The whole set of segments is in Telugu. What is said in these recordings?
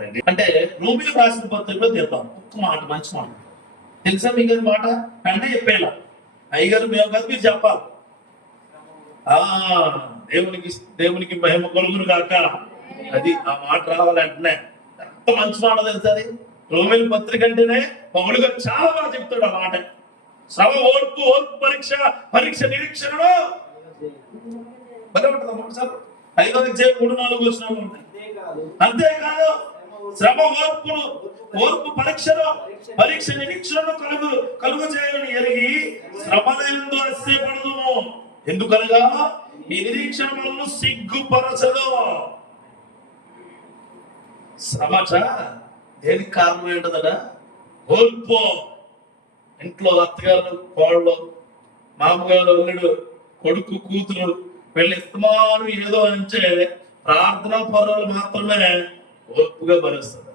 వస్తాయండి. అంటే రోమిలకు రాసిన పత్రికలో తీద్దాం ఒక్క మాట, మంచి మాట తెలుసా మీకు అది మాట అంటే చెప్పేలా అయ్యగారు మేము కాదు మీరు చెప్పాలి. దేవునికి మహిమ కలుగును కాక, అది ఆ మాట రావాలంటేనే ఎంత మంచి మాట తెలుసా అది. రోమిల పత్రిక అంటేనే పౌలు గారు చాలా బాగా చెప్తాడు ఆ మాట. శ్రమ ఓర్పు, ఓర్పు పరీక్ష, పరీక్ష నిరీక్షణలో భలే ఉంటుంది అన్నమాట. సార్ 5:3-4 వచనాలు ఉంటాయి. అంతేకాదు శ్రమ ఓర్పును, ఓర్పు పరీక్షను, పరీక్ష నిరీక్షణను కలుగు చేయాలని ఎరిగి శ్రమలందు అస్యపడదుము. ఎందుకనగా ఈ నిరీక్షణ వలన సిగ్గుపరచదు. శ్రమట దేనికి కారణం ఏంటదట? ఓర్పు. ఇంట్లో అత్తగారు, కోళ్ళు, మామగారు, అల్లుడు, కొడుకు, కూతురు వీళ్ళు ఇస్తమాను ఏదో అంటే ప్రార్థనా పరులు మాత్రమే ఓర్పుగా భరిస్తుంది.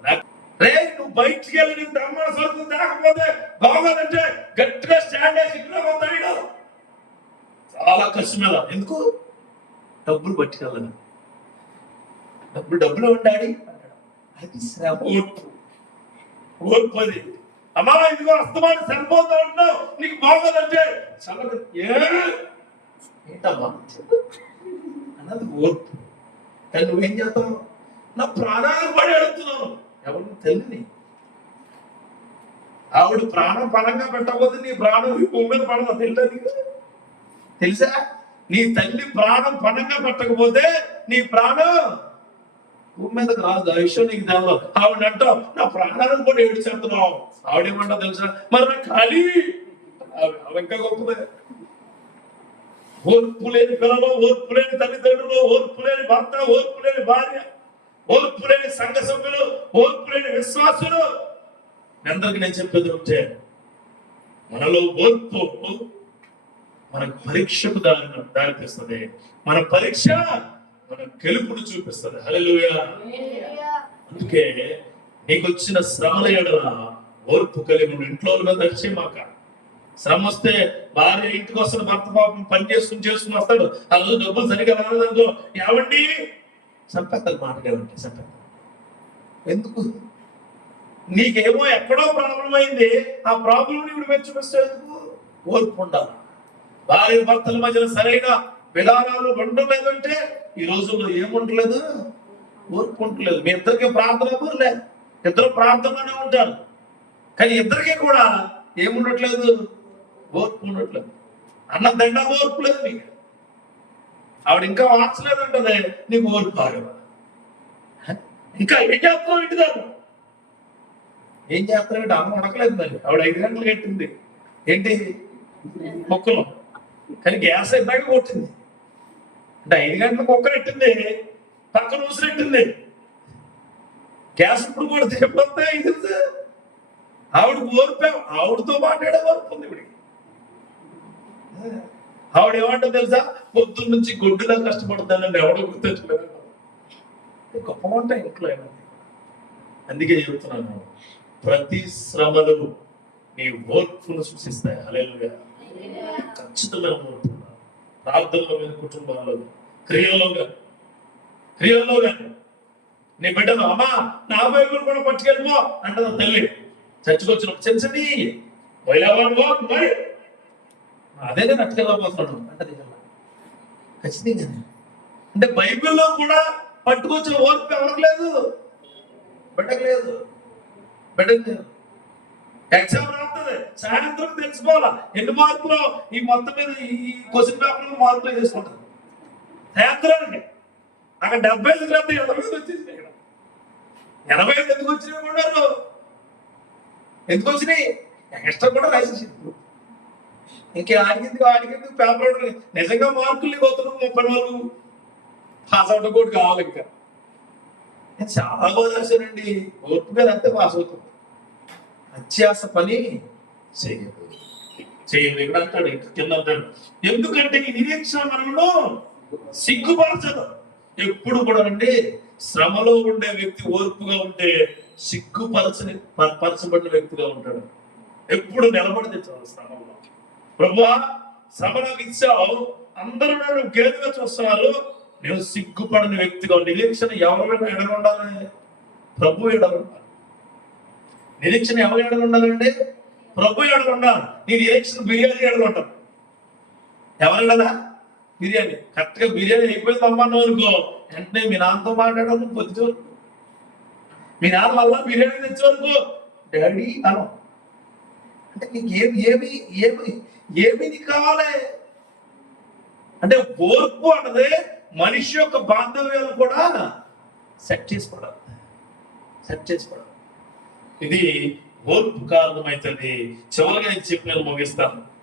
రే నువ్వు బయటికి వెళ్ళి నీ బ్రహ్మాండ స్వరూపం తేకపోతే బాగోదంటే గట్టిగా స్టాండ్ వేసి ఇంట్లో పోతాడు. చాలా కష్టమేలా. ఎందుకు? డబ్బులు పట్టుకెళ్ళను. డబ్బులు ఉండాలి. అది శ్రమ. ఓర్పు అది. అమ్మా ఇదిగో అస్తమాన్ని సరిపోతా ఉంటావు, నీకు బాగోదంటే ఏంటమ్మా అన్నది ఓర్పు. కానీ నువ్వేం చేస్తావు? నా ప్రాణాలు పడి అడుగుతున్నావు. ఎవరు? తల్లిని. ఆవిడ ప్రాణం పరంగా పెట్టకపోతే నీ ప్రాణం భూమి మీద పడదా? తెలుసా? నీ తల్లి ప్రాణం పరంగా పెట్టకపోతే నీ ప్రాణం భూమి మీదకి రాదు. ఆ విషయం నీకు తెలదు. ఆవిడ అంటావు నా ప్రాణాలను కూడా ఏడుచేస్తున్నావు. ఆవిడేమంటా తెలుసా? మరి నా ఖాళీ ఆవిడ ఇంకా గొప్పదే. ఓర్పు లేని పిల్లలు, ఓర్పు లేని తల్లిదండ్రులు, ఓర్పు లేని భర్త, ఓర్పు లేని భార్య, ఓర్పు లేని సంఘ సభ్యులు, ఓర్పు లేని విశ్వాసులు. అందరికి నేను చెప్పేది ఉంటే మనలో ఓర్పు మనకు పరీక్షకు దారితీస్తుంది. మన పరీక్ష మన గెలుపును చూపిస్తుంది. హల్లెలూయా. అందుకే నీకు వచ్చిన శ్రమల ఎడల ఓర్పు కలిగి ఇంట్లో దర్శే మాక. శ్రమ వస్తే భార్య ఇంటికి వస్తాడు, భర్త పాపం పని చేసుకుని వస్తాడు. ఆ రోజు డబ్బులు సరిగా రాలేదనుకో ఏమండి చంపేస్తారు. మాట్లాడేవండి చంపేస్తారు. ఎందుకు? నీకేమో ఎక్కడో ప్రాబ్లం అయింది, ఆ ప్రాబ్లం ఇప్పుడు మీరు చూపిస్తే ఎందుకు? ఓర్పు ఉండాలి. భార్య భర్తల మధ్యలో సరైన విధానాలు ఉండలేదంటే ఈ రోజుల్లో ఏముంటలేదు, ఓర్పు ఉండలేదు. మీ ఇద్దరికి ప్రార్థన పర్లే, ఇద్దరు ప్రార్థనలోనే ఉంటారు, కానీ ఇద్దరికి కూడా ఏముండట్లేదు, ఓర్పు ఉండట్లేదు. అన్న దండ ఓర్పు లేదు నీకు. ఆవిడ ఇంకా వార్చలేదంటది, నీకు ఓర్పు ఆగవా? ఇంకా ఏం చేస్తున్నావు? ఇంటి దాకా ఏం చేస్తానంటే అమ్మ అడగలేదు. మరి ఆవిడ 5 గంటలు కట్టింది ఏంటి మొక్కలు, కానీ గ్యాస్ అయిపోయాక కొట్టింది. అంటే 5 గంటలకు కుక్క పెట్టింది, పక్కన ఊసిరెట్టింది. గ్యాస్ ఇప్పుడు కూడా చెప్పొస్తే ఇది ఆవిడ ఓర్పే. ఆవిడతో మాట్లాడే ఓర్పు ఉంది ఇవిడికి. ఆవిడ ఏమంటో తెలుసా? పొద్దున్న నుంచి గొడ్డులా కష్టపడతానండి, ఎవడో గుర్తించలేదు. గొప్పగా ఉంటాయి ఇంట్లో ఏమంది. అందుకే చెబుతున్నాను, ప్రతి శ్రమలు నీ ఓర్పును సూచిస్తాయి. హల్లెలూయా. ఖచ్చితమైన ఓర్పు ప్రార్థనలో మీద, కుటుంబాల్లో, క్రియల్లో కానీ నీ బిడ్డలు అమ్మా నా బైబిల్ కూడా పట్టుకెళ్ళిపో అంటదా తల్లి. చర్చకొచ్చిన చెంచని వైలావాడుగో మరి అదే నేను అట్టుకెళ్ళబోతున్నాడు అంటది. ఖచ్చితంగా అంటే బైబిల్లో కూడా పట్టుకొచ్చిన ఓర్పు ఎవరికి లేదు, బిడ్డకు లేదు. ఎగ్జామ్ రాస్తుంది, సాయంత్రం తెలుసుకోవాలా ఎన్ని మార్కులు, ఈ మొత్తం మీద ఈ క్వశ్చన్ పేపర్ మార్కులు చేసుకుంటారు. సాయంత్రానికి అక్కడ 75 గ్రాంతి 80 వచ్చేసినాయి. 85 ఎందుకు వచ్చినాయి ఉన్నారు? ఎందుకు వచ్చినాయి? ఎక్స్ట్రా కూడా రాసేసి ఇంకే ఆడికి పేపర్ నిజంగా మార్కులు పోతున్నాం 34 పాస్ అవడం కూడా కావాలి. ఇంకా నేను చాలా బాగా రాశానండి, ఓర్పు మీద అంతే పాస్ అవుతుంది. అత్యాస పని చేయదు ఇక్కడ అంటాడు, కింద అంటాడు. ఎందుకంటే ఈ నిరీక్షణ మనలో సిగ్గుపరచదు. ఎప్పుడు కూడా అండి శ్రమలో ఉండే వ్యక్తి ఓర్పుగా ఉంటే పరచబడిన వ్యక్తిగా ఉంటాడు. ఎప్పుడు నిలబడితే చాలు శ్రమంలో. ప్రభువా శ్రమ నాకు ఇచ్చావు, అందరూ నేను గేదెగా చూస్తున్నారు, నేను సిగ్గుపడిన వ్యక్తిగా. నిరీక్షణ ఎవరైనా ఎడగ ఉండాలి? ప్రభు ఎడల ఉండాలి. నిరీక్షణ ఎవరి ఎడల ఉండాలంటే ప్రభు ఎడల ఉండాలి. నీ నిరీక్షణ బిర్యానీ ఎడల ఉంటాం. ఎవరెడలా? బిర్యానీ. కరెక్ట్గా బిర్యానీ అయిపోయింది అమ్మను అనుకో, వెంటనే మీ నాన్నతో మాట్లాడడం పొద్దు వరకు, మీ నాన్న వల్ల బిర్యానీ తెచ్చే వరకు డాడీ అను. అంటే నీకు ఏమి ఏమి ఏమి నీకు కావాలి అంటే ఓర్పు అన్నది మనిషి యొక్క బాంధవ్యాలు కూడా సెట్ చేసుకోవడం. ఇది ఓర్పు కారణమైతుంది. చివరిగా చెప్పిన ముగిస్తాను.